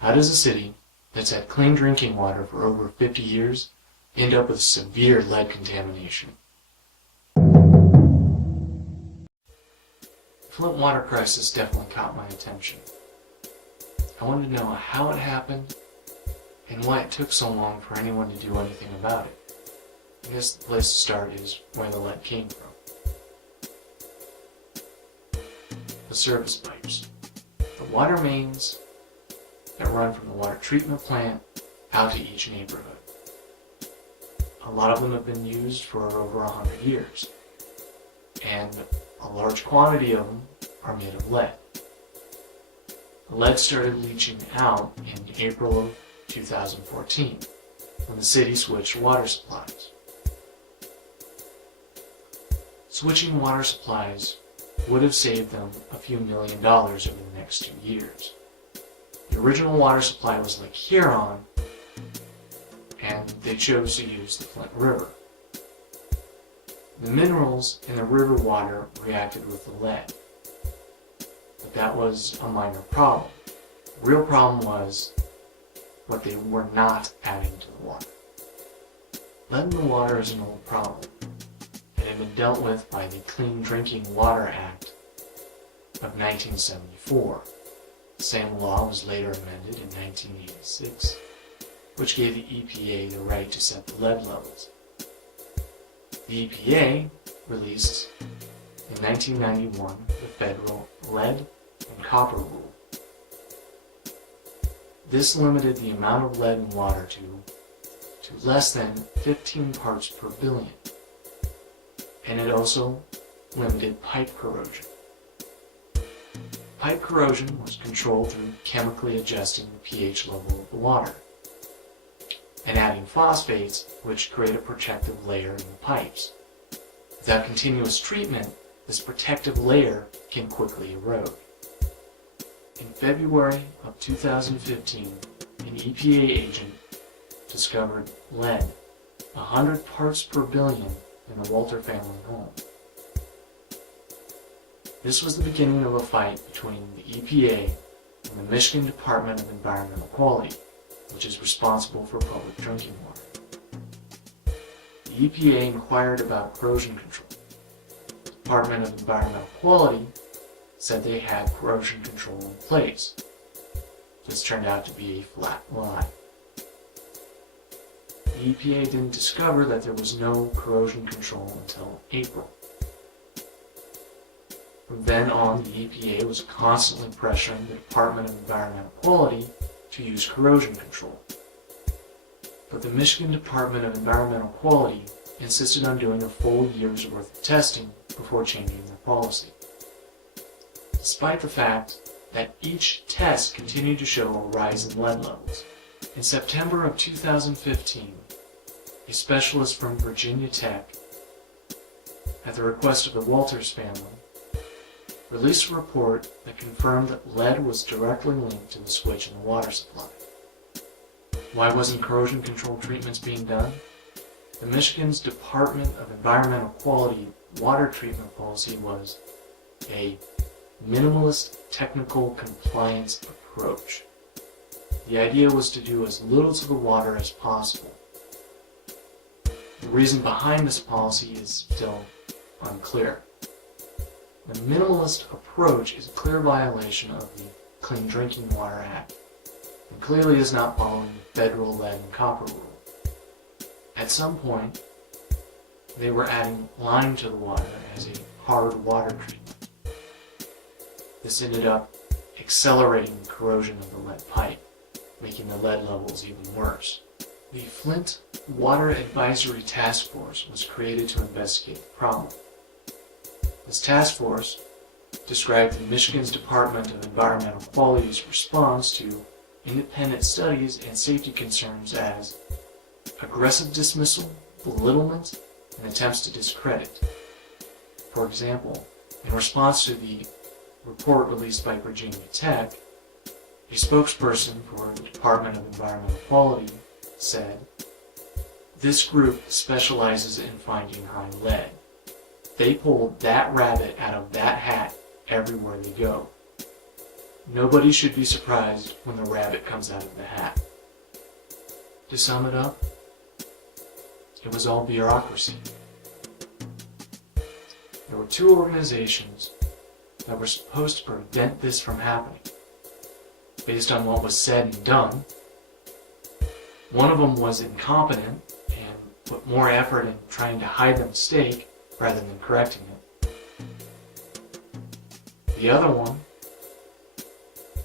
How does a city that's had clean drinking water for over 50 years end up with severe lead contamination? The Flint water crisis definitely caught my attention. I wanted to know how it happened and why it took so long for anyone to do anything about it. I guess the place to start is where the lead came from. The service pipes. The water mains that run from the water treatment plant out to each neighborhood. A lot of them have been used for over 100 years, and a large quantity of them are made of lead. The lead started leaching out in April of 2014 when the city switched water supplies. Switching water supplies would have saved them a few $1 million over the next 2 years. The original water supply was Lake Huron, and they chose to use the Flint River. The minerals in the river water reacted with the lead, but that was a minor problem. The real problem was what they were not adding to the water. Lead in the water is an old problem. It had been dealt with by the Clean Drinking Water Act of 1974. The same law was later amended in 1986, which gave the EPA the right to set the lead levels. The EPA released in 1991 the federal lead and copper rule. This limited the amount of lead in water to less than 15 parts per billion, and it also limited pipe corrosion. Pipe corrosion was controlled through chemically adjusting the pH level of the water and adding phosphates, which create a protective layer in the pipes. Without continuous treatment, this protective layer can quickly erode. In February of 2015, an EPA agent discovered lead 100 parts per billion in the Walter family home. This was the beginning of a fight between the EPA and the Michigan Department of Environmental Quality, which is responsible for public drinking water. The EPA inquired about corrosion control. The Department of Environmental Quality said they had corrosion control in place. This turned out to be a flat lie. The EPA didn't discover that there was no corrosion control until April. From then on, the EPA was constantly pressuring the Department of Environmental Quality to use corrosion control. But the Michigan Department of Environmental Quality insisted on doing a full year's worth of testing before changing their policy. Despite the fact that each test continued to show a rise in lead levels, in September of 2015, a specialist from Virginia Tech, at the request of the Walters family, released a report that confirmed that lead was directly linked to the switch in the water supply. Why wasn't corrosion control treatments being done? The Michigan's Department of Environmental Quality water treatment policy was a minimalist technical compliance approach. The idea was to do as little to the water as possible. The reason behind this policy is still unclear. The minimalist approach is a clear violation of the Clean Drinking Water Act and clearly is not following the federal lead and copper rule. At some point, they were adding lime to the water as a hard water treatment. This ended up accelerating the corrosion of the lead pipe, making the lead levels even worse. The Flint Water Advisory Task Force was created to investigate the problem. This task force described the Michigan's Department of Environmental Quality's response to independent studies and safety concerns as aggressive dismissal, belittlement, and attempts to discredit. For example, in response to the report released by Virginia Tech, a spokesperson for the Department of Environmental Quality said, "This group specializes in finding high lead. They pulled that rabbit out of that hat everywhere they go." nobody should be surprised when the rabbit comes out of the hat. To sum it up, it was all bureaucracy. There were two organizations that were supposed to prevent this from happening. Based on what was said and done, one of them was incompetent and put more effort in trying to hide the mistake rather than correcting it. The other one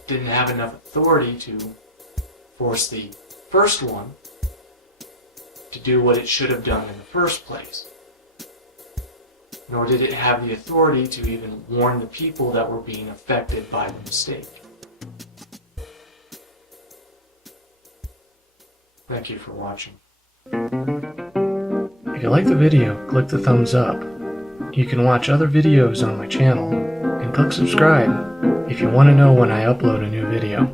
didn't have enough authority to force the first one to do what it should have done in the first place. Nor did it have the authority to even warn the people that were being affected by the mistake. Thank you for watching. If you like the video, click the thumbs up. You can watch other videos on my channel, and click subscribe if you want to know when I upload a new video.